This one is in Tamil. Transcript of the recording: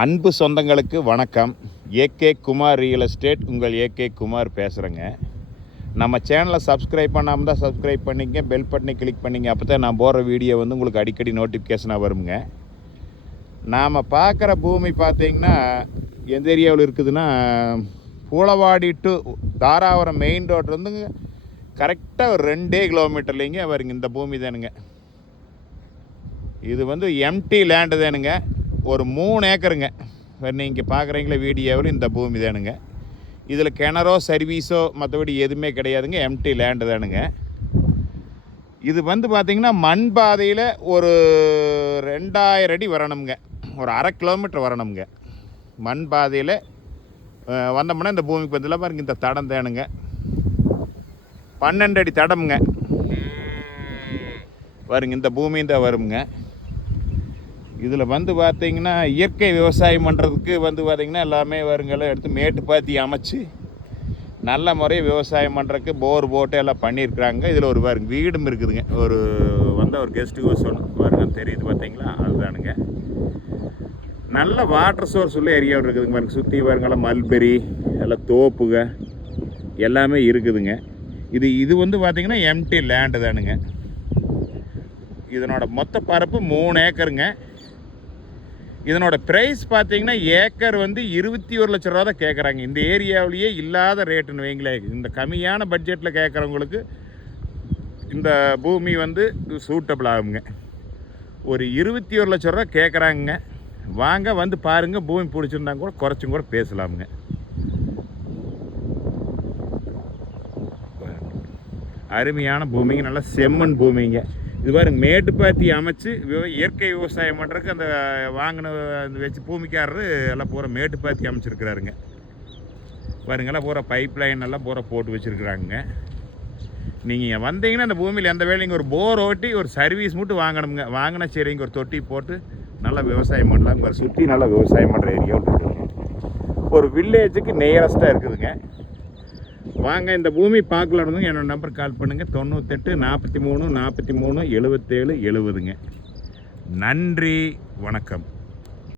அன்பு சொந்தங்களுக்கு வணக்கம். ஏகே குமார் ரியல் எஸ்டேட், உங்கள் ஏகே குமார் பேசுகிறேங்க. நம்ம சேனலை சப்ஸ்கிரைப் பண்ணாமல் தான் சப்ஸ்கிரைப் பண்ணிங்க, பெல் பட்டனை கிளிக் பண்ணிங்க. அப்போ தான் நான் போடுற வீடியோ வந்து உங்களுக்கு அடிக்கடி நோட்டிஃபிகேஷனாக வருங்க. நாம் பார்க்குற பூமி பார்த்திங்கன்னா எந்த ஏரியாவில் இருக்குதுன்னா, Poolavadi to Dharapuram main road வந்து கரெக்டாக ஒரு 2 கிலோமீட்டர்லேங்க வருங்க. இந்த பூமி தானுங்க. இது வந்து எம்டி லேண்டு தானுங்க. ஒரு 3 ஏக்கருங்க. நீங்கள் பார்க்குறீங்களா வீடியோவில், இந்த பூமி தானுங்க. இதில் கிணறோ சர்வீஸோ மற்றபடி எதுவுமே கிடையாதுங்க. எம்டி லேண்டு தானுங்க. இது வந்து பார்த்திங்கன்னா மண் பாதையில் ஒரு 2000 அடி வரணுங்க. ஒரு 1/2 கிலோமீட்டர் வரணுங்க. மண் பாதையில் வந்தோம்னா இந்த பூமிக்கு பதிலாக பாருங்க, இந்த தடம் தானுங்க. 12 அடி தடமுங்க. வருங்க, இந்த பூமி தான் வருங்க. இதில் வந்து பார்த்திங்கன்னா இயற்கை விவசாயம் பண்ணுறதுக்கு வந்து பார்த்திங்கன்னா எல்லாமே வருங்கெல்லாம் எடுத்து மேட்டு பாத்தி அமைச்சு நல்ல முறையை விவசாயம் பண்ணுறதுக்கு போர் போட்டு எல்லாம் பண்ணியிருக்கிறாங்க. இதில் ஒரு பாருங்க வீடும் இருக்குதுங்க. ஒரு ஒரு கெஸ்ட் ஹவுஸ் ஒன்று பாருங்க தெரியுது பார்த்தீங்களா, அதுதானுங்க. நல்ல வாட்டர் சோர்ஸ் உள்ள ஏரியாவில் இருக்குதுங்க. பாருங்க சுற்றி பாருங்கெல்லாம் மல்பெரி எல்லாம் தோப்புங்க எல்லாமே இருக்குதுங்க. இது வந்து பார்த்திங்கன்னா எம்டி லேண்டு தானுங்க. இதனோட மொத்த பரப்பு 3 ஏக்கருங்க. இதனோட ப்ரைஸ் பார்த்தீங்கன்னா ஏக்கர் வந்து 21 லட்ச ரூபா தான் கேட்குறாங்க. இந்த ஏரியாவிலேயே இல்லாத ரேட்டுன்னு வைங்களேன். இந்த கம்மியான பட்ஜெட்டில் கேட்குறவங்களுக்கு இந்த பூமி வந்து சூட்டபிள் ஆகுங்க. ஒரு 21 லட்ச ரூபா கேட்குறாங்க. வாங்க வந்து பாருங்கள். பூமி பிடிச்சிருந்தாங்க கூட குறைச்சும் கூட பேசலாமுங்க. அருமையான பூமிங்க, நல்லா செம்மண் பூமிங்க. இது பாருங்க மேட்டு பாத்தி அமைச்சு இயற்கை விவசாயம் பண்ணுறதுக்கு அந்த வாங்கின வச்சு பூமிக்காரரு எல்லாம் பூரா மேட்டு பாத்தி அமைச்சிருக்கிறாருங்க. பாருங்கெல்லாம் பூரா பைப் லைன் எல்லாம் பூரா போட்டு வச்சுருக்குறாங்க. நீங்கள் வந்தீங்கன்னா அந்த பூமியில் எந்த வேலைங்க ஒரு போர் ஓட்டி ஒரு சர்வீஸ் மட்டும் வாங்கணுங்க. வாங்கினா சரிங்க, ஒரு தொட்டி போட்டு நல்லா விவசாயம் பண்ணலாம். சுற்றி நல்லா விவசாயம் பண்ணுற ஏரியாவில் இருக்குதுங்க. ஒரு வில்லேஜுக்கு நியரஸ்ட்டாக இருக்குதுங்க. வாங்க இந்த பூமி பார்க்கலான்னு என்னோடய நம்பர் கால் பண்ணுங்கள். 98 43 43 77 70ங்க. நன்றி, வணக்கம்.